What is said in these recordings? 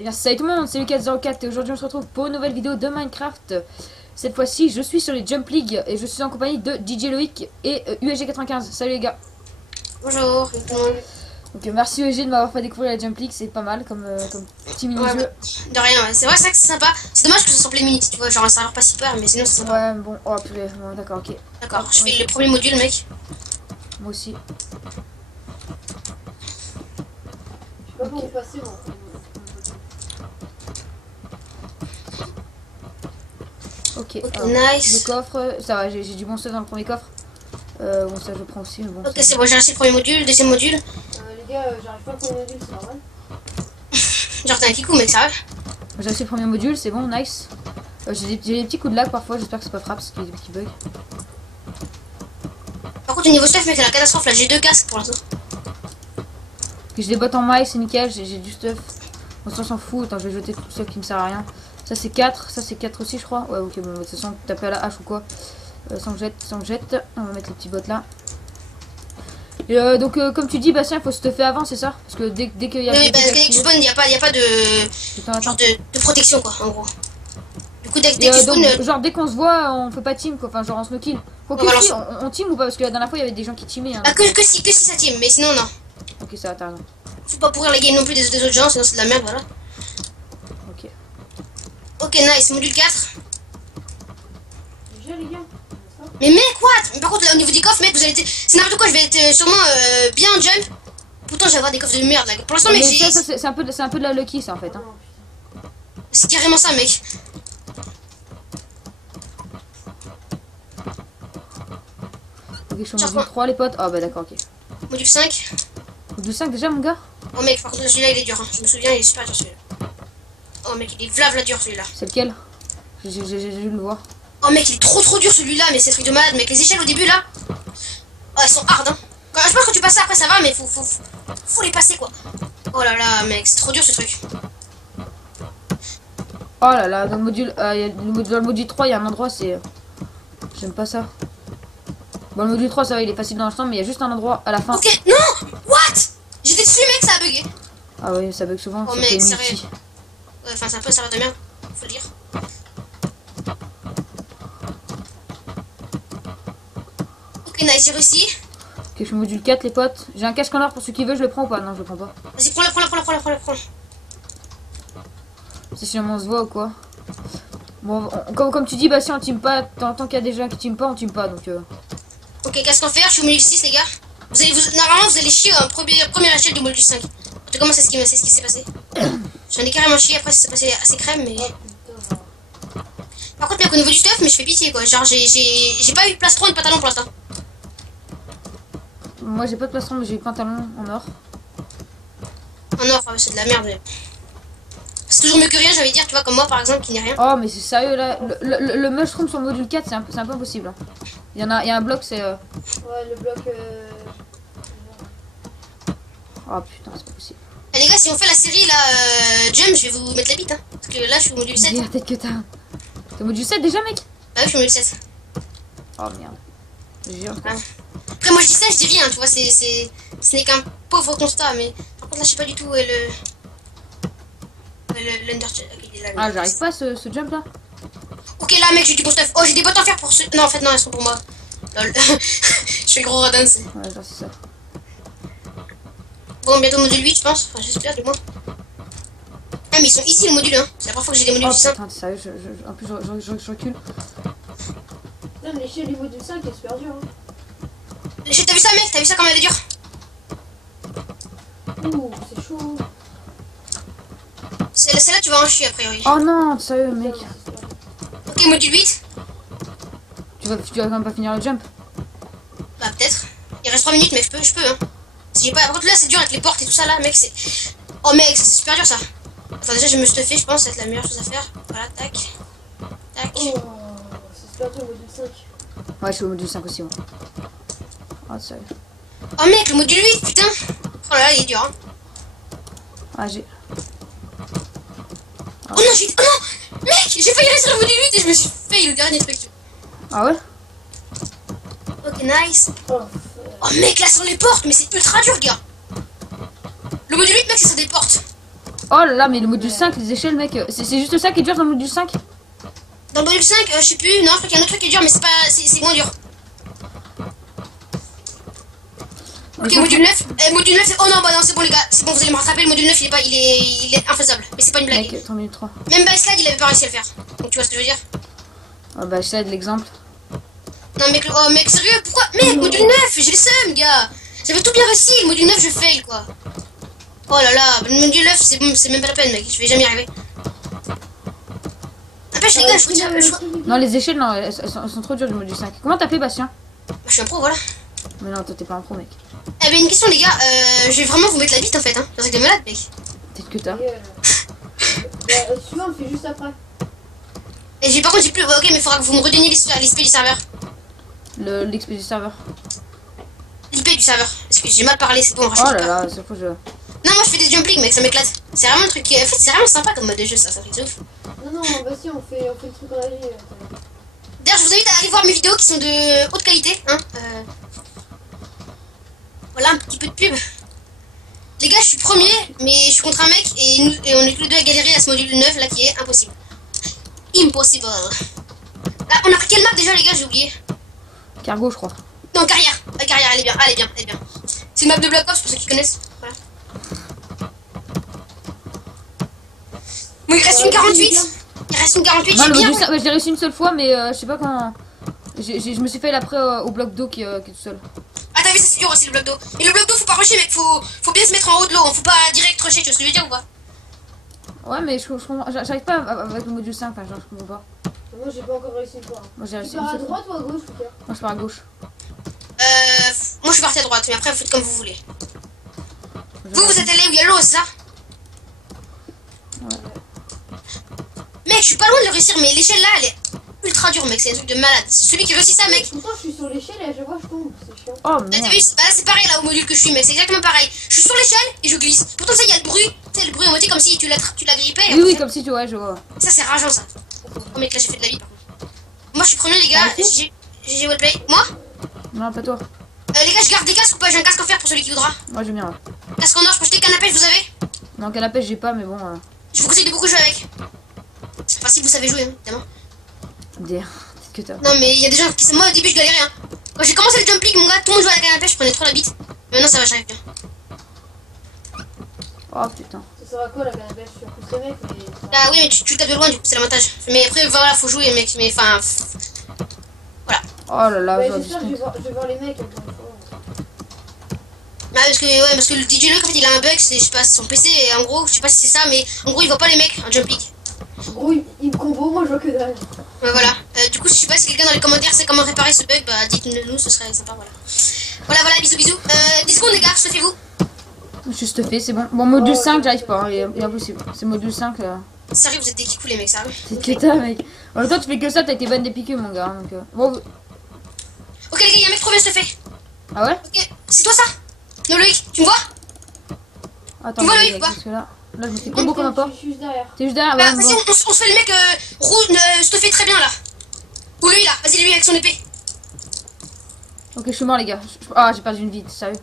Eh bien salut tout le monde, c'est Lucas04 et aujourd'hui on se retrouve pour une nouvelle vidéo de Minecraft. Cette fois-ci je suis sur les Jump League et je suis en compagnie de DJ Loïc et USG95. Salut les gars. Bonjour. Donc merci USG de m'avoir fait découvrir la Jump League, c'est pas mal comme petit mini-jeu. Ouais, de rien, ouais. C'est vrai, ça que c'est sympa. C'est dommage que ce soit plein de minutes, tu vois, genre un serveur pas super, mais sinon c'est sympa. Ouais bon, oh purée, bon, d'accord, ok. D'accord, je fais le premier module mec. Moi aussi. Je sais pas comment passer moi. Ok, Ok, alors, nice. le coffre, ça va, j'ai du bon stuff dans le premier coffre. Bon ça je prends aussi, mais bon. Ok, c'est bon, j'ai lancé le premier module, deuxième module. Les gars, j'arrive pas à prendre le module, c'est normal. Genre t'as un petit coup mec, sérieux. J'ai aussi le premier module, c'est bon, nice. J'ai des petits coups de lag parfois, j'espère que c'est pas frappe parce qu'il y a des petits bugs. Par contre au niveau stuff mec, c'est la catastrophe là, j'ai 2 casques pour l'instant. Puis j'ai des bottes en maille, c'est nickel, j'ai du stuff. On s'en fout, attends, je vais jeter tout ça qui me sert à rien. Ça c'est 4, ça c'est 4 aussi je crois. Ouais ok bon, de toute façon taper à la hache ou quoi. Sans que jette, on va mettre les petits bottes là. Et donc comme tu dis Bastien, il faut se stuffer avant, c'est ça? Parce que dès qu'il y a... Oui, parce que dès que tu spawn, il n'y a pas de... genre de protection quoi, en gros. Du coup dès que tu spawn... genre dès qu'on se voit, on fait pas team quoi, enfin genre on se no kill. Quoique voilà, si, on team ou pas? Parce que la dernière fois il y avait des gens qui teamaient. Hein, ah, que si ça team, mais sinon non. ok ça va, t'as raison. Faut pas pourrir les games non plus des autres gens, sinon c'est de la merde, voilà. Ok. Ok, nice, module 4. Déjà les gars. Mais mec, what? Mais par contre, là, au niveau des coffres, mec, vous allez être... C'est n'importe quoi, je vais être sûrement bien en jump. Pourtant, je vais avoir des coffres de merde, là. Pour l'instant, mec, j'ai... C'est un peu de la lucky ça en fait. Hein. C'est carrément ça, mec. Ok, je suis en module 3 les potes. Ah bah d'accord, ok. Module 5. Module 5 déjà mon gars? Oh, mec, par contre, celui-là, il est dur, hein. Je me souviens, il est super dur, celui-là. Oh, mec, il est vla dur, celui-là. C'est lequel? J'ai dû le voir. Oh, mec, il est trop dur, celui-là, mais c'est un truc de malade, mec. Les échelles, au début, là... Oh, elles sont hard, hein. Je pense que tu passes ça, après, ça va, mais faut les passer, quoi. Oh là là, mec, c'est trop dur, ce truc. Oh là là, dans le module, dans le module 3, il y a un endroit, c'est... J'aime pas ça. Bon, le module 3, ça va, il est facile dans l'instant, mais il y a juste un endroit à la fin. Ok, non. What? J'étais dessus, mec, ça a bugué. Ah oui, ça bug souvent. Oh, ça mec, fait sérieux. multi. Ouais, enfin, c'est un peu ça va de merde, faut le dire. Ok, nice, j'ai réussi. Ok, je suis au module 4, les potes. J'ai un casque en or pour ceux qui veulent, je le prends ou pas? Non, je le prends pas. Vas-y, prends-le. C'est si on se voit ou quoi. Bon, comme tu dis, bah si on team pas, tant qu'il y a des gens qui team pas, on team pas, donc... Ok, casque en fer, je suis au module 6, les gars. Normalement, vous allez chier en première échelle du module 5. En tout cas, moi, c'est ce qui s'est passé. J'en ai carrément chié, après, c'est passé assez crème, mais... Par contre, mec, au niveau du stuff, mais je fais pitié, quoi. Genre, j'ai pas eu de plastron et de pantalon pour l'instant. Moi, j'ai pas de plastron, mais j'ai pantalon en or. En or, c'est de la merde, mais... C'est toujours mieux que rien, j'ai envie de dire, tu vois, comme moi, par exemple, qui n'est rien. Oh, mais c'est sérieux, là. Le mushroom sur le module 4, c'est un peu impossible. Hein. Il y a un bloc, c'est... Ouais, le bloc. Oh putain, c'est pas possible. Eh, les gars, si on fait la série, là, Jump, je vais vous mettre la bite, hein. Parce que là, je suis au module 7. La tête que t'as. T'es au module 7 déjà, mec? Ah oui, je suis au module 7. Oh merde. Je jure. Ah. Après, moi, je dis ça, je dis rien, tu vois, ce n'est qu'un pauvre constat, mais... Par contre, là, je sais pas du tout où est le... L'Under... Ah, j'arrive pas à ce jump là. Ok, là, mec, j'ai du bon stuff. Oh, j'ai des bottes en fer pour ceux... Non, en fait, non, elles sont pour moi. Lol. Je fais gros radin, c'est... Ouais, genre c'est ça. Bon, bientôt module 8, je pense. Enfin, j'espère, du moins. Ah, mais ils sont ici, le module 1. C'est la première fois que j'ai des modules Oh 6. putain, t'es sérieux, en plus je recule. Putain, l'échelle du module 5 est super dur. Hein. T'as vu ça, mec? T'as vu ça comme elle est dure? Ouh, c'est chaud. Celle-là, tu vas en chier, a priori. Oh non, t'es sérieux, mec. Ok, module 8. Tu vas quand même pas finir le jump. Bah, peut-être. Il reste 3 minutes, mec, je peux, hein. Si j'ai pas... Par contre, là, c'est dur avec les portes et tout ça, là, mec, c'est... Oh, mec, c'est super dur, ça. Attends, déjà, je vais me stuffer, je pense, ça va être la meilleure chose à faire. Voilà, tac. Tac. Oh, c'est super dur le module 5. Ouais, je suis au module 5 aussi, moi. Oh, sérieux. Oh, mec, le module 8, putain. Oh là là, il est dur, hein. Ah, j'ai... Oh non, oh non. Mec, j'ai failli rester sur le module 8 et je me suis failli le dernier truc. Ah ouais? Ok, nice. Oh, Oh, mec, là, sur les portes, mais c'est ultra dur, gars. Le module 8, mec, c'est sur des portes. Oh là là, mais le module 5, les échelles, mec, c'est juste ça qui est dur dans le module 5? Dans le module 5, je sais plus, non, je crois qu'il y a un autre truc qui est dur, mais c'est pas. C'est moins dur. Ok, module 9. Module 9, c'est. Oh non, bah non, c'est bon, les gars. C'est bon, vous allez me rattraper. Le module 9, il est infaisable. Mais c'est pas une blague. Mec, 3 minutes 3. Même Baseslide, il avait pas réussi à le faire. Donc, tu vois ce que je veux dire? Oh bah, je sais de l'exemple. Non, mec, oh, mec, sérieux, pourquoi? Mec, module 9, j'ai le seum, gars. J'avais tout bien réussi. Le module 9, je fail, quoi. Oh là là, le module 9, c'est même pas la peine, mec. Je vais jamais y arriver. N'empêche, les gars, Non, les échelles, non, elles sont trop dures du module 5. Comment t'as fait, Bastien? je suis un pro, voilà. Mais non, toi, t'es pas un pro, mec. Eh ben, une question, les gars. Je vais vraiment vous mettre la bite, en fait, hein. C'est un truc de malade, mec. Peut-être que t'as. Celui-là, on le fait juste après. Et par contre, j'ai plus. Ok, mais il faudra que vous me redonniez l'IP du serveur. L'XP du serveur. L'IP du serveur. Parce que j'ai mal parlé, c'est bon, on rachète Oh là pas. là, c'est quoi je. Non, moi je fais des jumping, mec, ça m'éclate. C'est vraiment un truc qui. En fait, c'est vraiment sympa comme mode de jeu, ça fait de ouf. Non, bah si, on fait le truc en avis. D'ailleurs, je vous invite à aller voir mes vidéos qui sont de haute qualité, hein. Voilà, un petit peu de pub. Les gars, je suis premier, mais je suis contre un mec et on est tous les deux à galérer à ce module 9 là qui est impossible. Impossible. Là, on a pris quelle map déjà, les gars, j'ai oublié. Cargo, je crois. Non, carrière. La carrière, elle est bien, elle est bien, elle est bien. C'est une map de Black Ops pour ceux qui connaissent. Voilà. Bon, il reste une 48. Il reste une 48, Non, j'ai le bien. module 5, bah, je l'ai réussi une seule fois, mais je sais pas comment. Je me suis fait après au bloc d'eau qui est tout seul. Ah, t'as vu, ça c'est dur aussi le bloc d'eau. Et le bloc d'eau, faut pas rusher, mec. Faut bien se mettre en haut de l'eau. Hein. Faut pas direct rusher, tu vois ce que je veux dire ou pas? Ouais, mais j'arrive pas avec le module 5, enfin, genre, je comprends pas. Moi, j'ai pas encore réussi le point. Moi, j'ai Tu réussi pars une à seule fois. droite ou à gauche, Lucas? Moi, je pars à gauche. Moi je suis parti à droite, mais après vous faites comme vous voulez. Vous êtes allé où il y a l'eau, c'est ça? Ouais. Mec, je suis pas loin de le réussir, mais l'échelle là, elle est ultra dure, mec. C'est un truc de malade. Celui qui réussit ça, mec. Pourtant, je suis sur l'échelle et à chaque fois, je tombe. C'est chiant. Oh Là, t'as merde. vu, bah, là c'est pareil là au module que je suis, mec. C'est exactement pareil. Je suis sur l'échelle et je glisse. Pourtant, ça, il y a le bruit. Tu sais, le bruit en moitié comme si tu l'as grippé. Oui, oui, comme si tu vois, je vois. Ça, c'est rageant ça. Oh, mec, là, j'ai fait de la vie par contre. Moi, je suis premier, les gars. J'ai wellplay. Moi Non, pas toi. les gars, je garde des casques ou pas? J'ai un casque offert pour celui qui voudra. Moi, j'aime bien. Ouais. Casque en or, je peux jeter canne à pêche, vous avez? Non, qu'à la pêche, j'ai pas, mais bon. Je vous conseille de beaucoup jouer avec. Enfin, si vous savez jouer, hein, évidemment. Dire. Peut-être que t'as. Non, mais il y a des gens qui. Moi, au début, je galérais. Hein. Quand j'ai commencé le jump league, mon gars, tout le monde jouait à la canne à pêche, je prenais trop la bite. Mais maintenant, ça va, j'arrive bien. Oh putain. Ça sert à quoi la canne à pêche? Je pousse les mecs, mais. Ah oui, mais tu le tapes de loin, du coup, c'est l'avantage. Mais après, voilà, faut jouer, mec. Mais enfin. Voilà. Oh là là, Ouais, j'aurais j'espère que dû je vais voir les mecs encore une fois. Ah, parce que le DJ Luke, en fait, il a un bug, c'est, je sais pas, c'est son PC, et en gros, je sais pas si c'est ça, mais en gros, il voit pas les mecs en jump league. Gros, il me combo, moi je vois que dalle. Ouais, voilà. Du coup, je sais pas si quelqu'un dans les commentaires sait comment réparer ce bug, bah dites-le nous, ce serait sympa, voilà. Voilà, bisous, bisous. 10 secondes, les gars, se faites-vous. Je suis stuffé, c'est bon. Bon, module 5, j'arrive pas, hein, il est impossible. C'est module 5. Sérieux, vous êtes des kikous, les mecs, sérieux. C'est Keta, mec. En même temps, tu fais que ça, t'as été ban des piqûres, mon gars. Donc, bon. Ok, les gars, il y a un mec trop bien stuffé. Ah ouais? Ok, c'est toi ça? Non, Loïc, tu me vois? Attends, Tu vois, je Loïc, parce que là, je me fais combo comme un porc. Je suis juste derrière. T'es juste derrière, Bah, ouais, vas-y, on se fait le mec rouge, stuffé très bien là. Ou lui là, vas-y, lui avec son épée. Ok, je suis mort, les gars. Ah, j'ai perdu une vie, sérieux.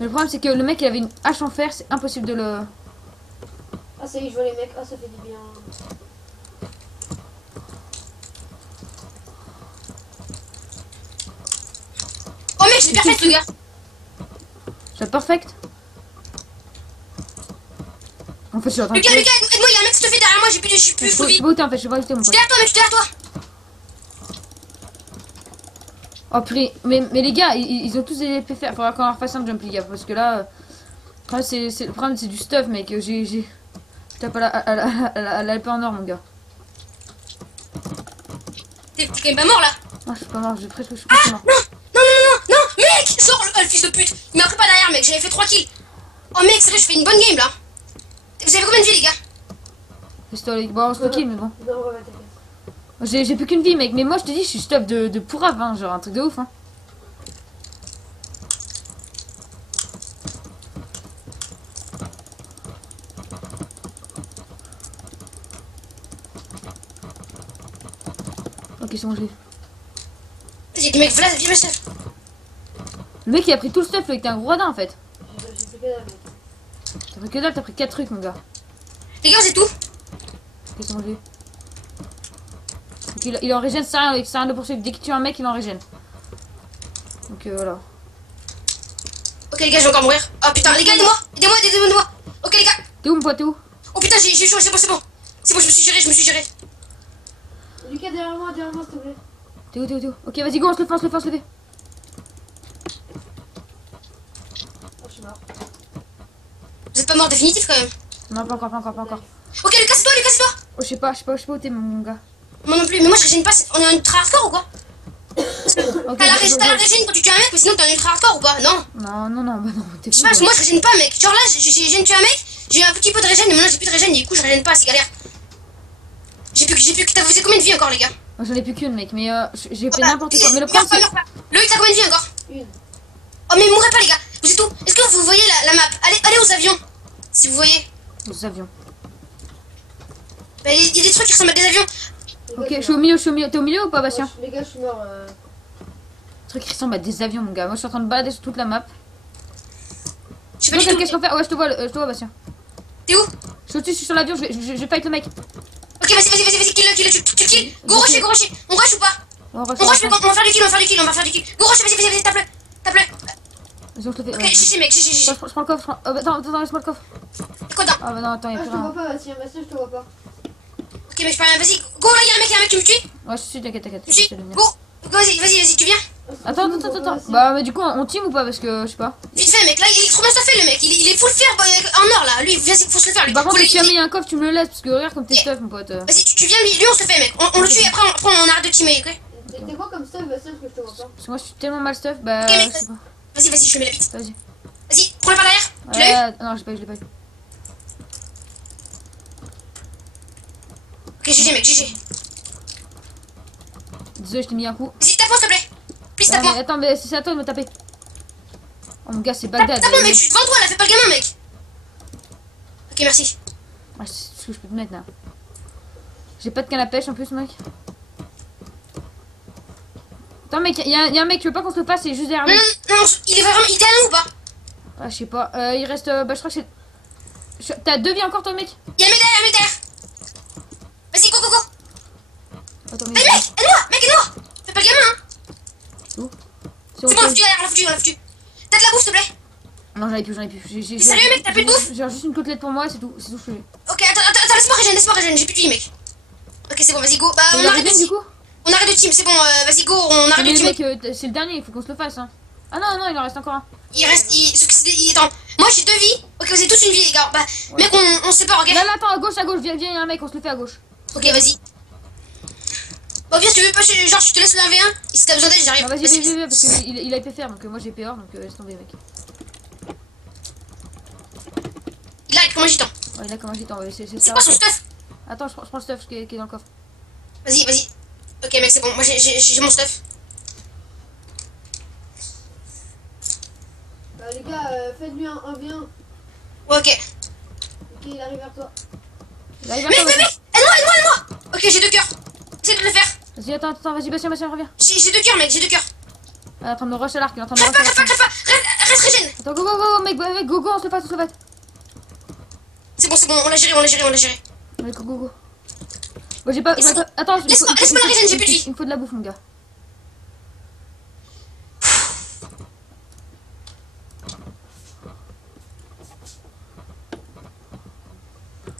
Mais le problème, c'est que le mec, il avait une hache en fer, c'est impossible de le. Ah, ça y est, je vois les mecs. Ah, ça fait du bien. Oh mec, j'ai perfect, le gars. C'est perfect. En fait, je suis en train de. Lucas, aide-moi, il y a un mec stuffé derrière moi, je suis plus Je full vie. suis pas où t'es en fait, je suis pas où t'es, mon Je suis pote. derrière toi, mec, je suis derrière toi. Oh purée, mais les gars, ils ont tous des épées fer. Faudra qu'on leur fasse un jump, les gars, parce que là. Le problème, c'est du stuff, mec. Je tape à l'épée en or, mon gars. T'es quand même pas mort là. Ah, je suis pas mort, je suis presque Ah mort. non, mec, sors le fils de pute. Il m'a pris pas derrière, mec, j'avais fait 3 kills. Oh mec, sérieux, je fais une bonne game là. Vous avez combien de vie, les gars? Bon, on se kill, mais bon. Non, ouais, t'inquiète. J'ai plus qu'une vie, mec, mais moi je te dis, je suis stuff de pourrave, hein, genre un truc de ouf, hein. Ok, c'est bon, je l'ai. Il y a des mecs, voilà, viens me stuff. Le mec il a pris tout le stuff, il était un gros radin en fait. J'ai plus que dalle, mec. pris que dalle, t'as pris 4 trucs, mon gars. Les gars, c'est tout. Ok, c'est bon, je l'ai eu. Donc, il en régène, c'est rien de poursuivre. Dès qu'il tue un mec, il en régène. Donc voilà. Ok, les gars, je vais encore mourir. Oh putain, les gars, aidez-moi. Aidez-moi. Ok, les gars. T'es où, mon pote, t'es où? Oh putain, j'ai chaud, c'est bon. C'est bon, je me suis géré. Lucas, derrière moi, s'il te plaît. T'es où? Ok, vas-y, go, on se le fait. Oh, je suis mort. Vous êtes pas mort définitif quand même. Non, pas encore. Ok, Lucas, c'est toi. Oh, je sais pas où t'es, mon gars. Moi non plus, mais moi je régène pas. On est en ultra hardcore ou quoi? Ok, T'as la régène quand tu tues un mec, mais sinon t'es en ultra hardcore ou pas? Non. Non, bah non, t'es Je sais fou. pas, parce que moi je régène pas, mec. Genre là, j'ai tué un mec, j'ai eu un petit peu de régène, mais maintenant j'ai plus de régène, du coup je régène pas, c'est galère. J'ai plus que. T'as fait combien de vie encore, les gars? Moi, j'en ai plus qu'une, mec, mais j'ai fait Ah, n'importe quoi. Mais le problème, c'est. meurs pas. Loïc, t'as combien de vie encore? Une. Oh, mais mourrez pas, les gars. Vous êtes où? Est-ce que vous voyez la map? Allez aux avions. Si vous voyez. Aux avions. Bah, il y a des trucs qui ressemblent à des avions. Ok, je suis au milieu. T'es au milieu ou pas, Bastien? Les gars, je suis mort. Truc qui ressemble à des avions, mon gars. Moi, je suis en train de balader sur toute la map. Je sais pas du tout. Qu'est-ce qu'on fait? Ouais, je te vois, Bastien. T'es où? Je suis au-dessus, je suis sur l'avion, je vais fight le mec. Ok, vas-y, kill-le, tu kill. Go rocher. On rush ou pas? On rush, On va faire du kill. Go rocher, vas-y, tape-le. Vas-y, on se le fait. Ok, Ouais. GG, mec, GG. Je prends le coffre. Attends, laisse-moi le coffre. Quoi dedans? Ah bah non, attends, y'a Ah, plus je te vois rien. pas, Bastien, je te vois pas. Ok, mais je peux rien, vas-y. Go, là, y'a un mec, tu me tues? Ouais, je suis, t'inquiète. Tu me tues? Go. Vas-y, tu viens? Attends. Bah, mais du coup, on team ou pas? Parce que, je sais pas. Vite fait, mec, là, il est trop bien stuffé, le mec. Il est full fier en or, là. Lui, vas-y, faut se le faire, lui. Par contre, Faut si le- jamais il y a un coffre, tu me le laisses. Parce que regarde comme t'es stuff, mon pote. Vas-y, tu viens, lui, on se le fait, mec. On le tue et après, on arrête de teamer, ok? T'es quoi comme stuff, Bastien, parce que je te vois pas? Parce que moi, je suis tellement mal stuff. Bah, Ok, mec, je sais pas. Vas-y, je lui mets la bite. Vas-y. Vas-y, prends-le par derrière. Tu l'as eu? Non, je l'ai pas eu. Ok, GG, mec, GG. Désolé, je t'ai mis un coup. Vas-y, tape-moi, s'il te plaît. Please, Ah, tape-moi. mais attends, mais c'est à toi de me taper. Oh, mon gars, c'est Bagdad. Tape-moi, mec, je suis devant toi, là, fais pas le gamin, mec. Ok, merci. Ah, c'est ce que je peux te mettre là. J'ai pas de canne à pêche en plus, mec. Attends, mec, y a un mec, tu veux pas qu'on se le fasse? C'est juste derrière lui. Non, il est vraiment. Il est à nous ou pas? Ah, je sais pas. Il reste. Bah, je crois que c'est. T'as 2 vies encore, toi, mec? Y'a un mec derrière. Vas-y, go. Attends, Mais mec, aide-moi. Fais pas le gamin, hein. C'est bon, on l'a foutu derrière, on l'a foutu. T'as de la bouffe, s'il te plaît. Non, j'en ai plus. Salut, mec, t'as plus de bouffe? J'ai juste une côtelette pour moi, c'est tout. C'est tout, je fais. Ok, attends, laisse-moi régène, j'ai plus de vie, mec. Ok, c'est bon, vas-y, go. Bah, on arrête de du team. coup? On arrête de team, c'est bon, vas-y, go, on arrête de Mais team. mec, c'est le dernier, il faut qu'on se le fasse, hein. Ah non, il en reste encore un. Il reste. Attends, moi j'ai 2 vies. Ok, vous avez tous une vie, les gars. Bah, mec, on se sépare, ok? Là, attends, à gauche, viens, y a un mec, on se le fait à gauche. Ok, vas-y. Bon, viens, si tu veux pas, genre, je te laisse le 1v1. Et si t'as besoin d'aide, j'arrive. Ah, vas-y, viens, parce qu'il a PFR, donc moi j'ai PR, donc laisse tomber, mec. Il a comment j'y tends. Ouais, là, comment j'étais, c'est C'est ça. quoi son stuff? Attends, je prends le stuff qui est dans le coffre. Vas-y. Ok, mec, c'est bon, moi j'ai mon stuff. Bah, les gars, faites-lui un 1v1. Ouais, ok. Ok, il arrive vers toi. Là, il va Mec, faire- aide-moi. Ok, j'ai 2 cœurs. Essaye de le faire. Vas-y, attends, vas-y, Bastien, reviens. J'ai 2 cœurs, mec, j'ai 2 cœurs. Il est en train de me rush à l'arc, il est en train de me Crève rush à pas. l'arc. Reste régène. Attends, go, mec, go, on se le fait. C'est bon, on l'a géré. Allez, go. Bon, j'ai pas. Attends, Laisse-moi la régène, j'ai plus de vie. Il me faut de la bouffe, mon gars.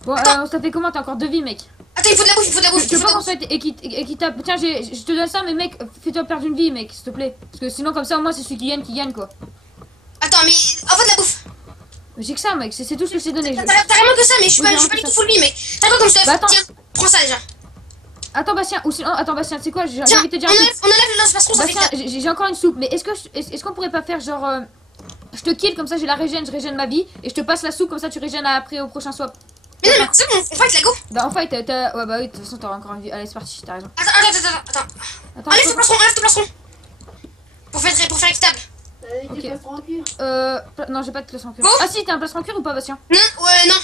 Bon, on se la fait comment? T'as encore 2 vies, mec. Attends, il faut de la bouffe. Je veux pas qu'on soit équitable. Tiens, je te donne ça, mais mec, fais-toi perdre une vie, mec, s'il te plaît. Parce que sinon, comme ça, au moins, c'est celui qui gagne, quoi. Attends, mais envoie de la bouffe. Mais j'ai que ça, mec, c'est tout ce que je t'ai donné. T'as vraiment que ça, mais je suis pas du tout full vie, mec. T'as quoi comme stuff? Bah, attends. Tiens, prends ça déjà. Attends, Bastien, ou sinon, tu sais quoi, j'ai Tiens, envie de te dire on un enlève truc. le lance-passeron, ça fait Bastien, que j'ai encore une soupe, mais est-ce qu'on pourrait pas faire genre. Je te kill, comme ça j'ai la régène, je régène ma vie, et je te passe la soupe, comme ça tu régènes après au prochain swap. Mais non, mais c'est bon, on fight la go. Bah, en fait, t'as. Ouais, bah oui, de toute façon, t'auras encore une vie. Allez, c'est parti, t'as raison. Attends. Enlève ton plastron. Pour faire équitable. T'as des plastrons en cuir. Non, j'ai pas de plastron en cuir. Bon. Ah, si, t'as un plastron en cuir ou pas, Bastien? Non, ouais, non.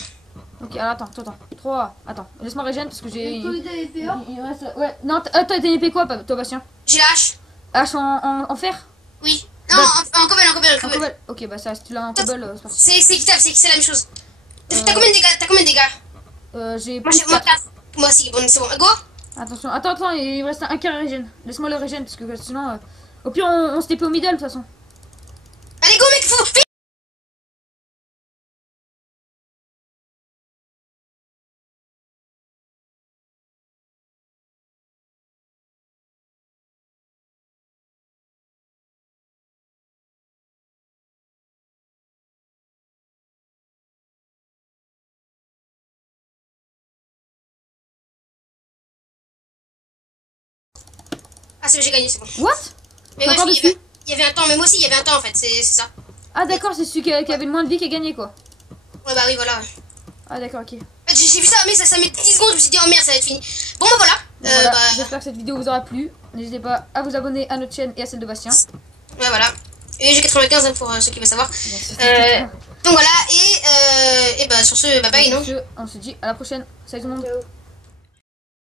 Ok, alors attends. 3. Attends, laisse-moi régène parce que j'ai. Toi, t'as des PA. Il reste. Ouais, non, t'as une épée quoi, toi, Bastien? J'ai la hache. Hache en fer? Oui. Non, Bah. en cobble. En cobble. Ok, bah ça, si tu l'as en cobble, c'est parti. C'est équitable, c'est la même chose. T'as combien de dégâts? T'as combien de dégâts? J'ai Moi, plus j'ai moi 4. 4. Moi aussi, bon, c'est bon. Go! Attention, attends, il me reste un quart régène. Laisse-moi le régène parce que sinon. Au pire, on se TP au middle de toute façon. Allez, go, mec, faut. Vite. Ah, c'est bon, j'ai gagné, c'est bon. What? Mais T'es ouais, encore dessus? il y avait un temps, mais moi aussi, il y avait un temps en fait, c'est ça. Ah, d'accord, c'est celui qui avait le moins de vie qui a gagné quoi. Ouais, bah oui, voilà. Ah, d'accord, ok. En fait, j'ai vu ça, mais ça met 10 secondes, je me suis dit, oh merde, ça va être fini. Bon, bah voilà. Bon, voilà. Bah, J'espère que cette vidéo vous aura plu. N'hésitez pas à vous abonner à notre chaîne et à celle de Bastien. ouais, voilà. Et j'ai 95 hein, pour ceux qui veulent savoir. Bon, Donc voilà, et bah sur ce, bye bye, non? on se dit à la prochaine. Salut tout le monde. Ciao.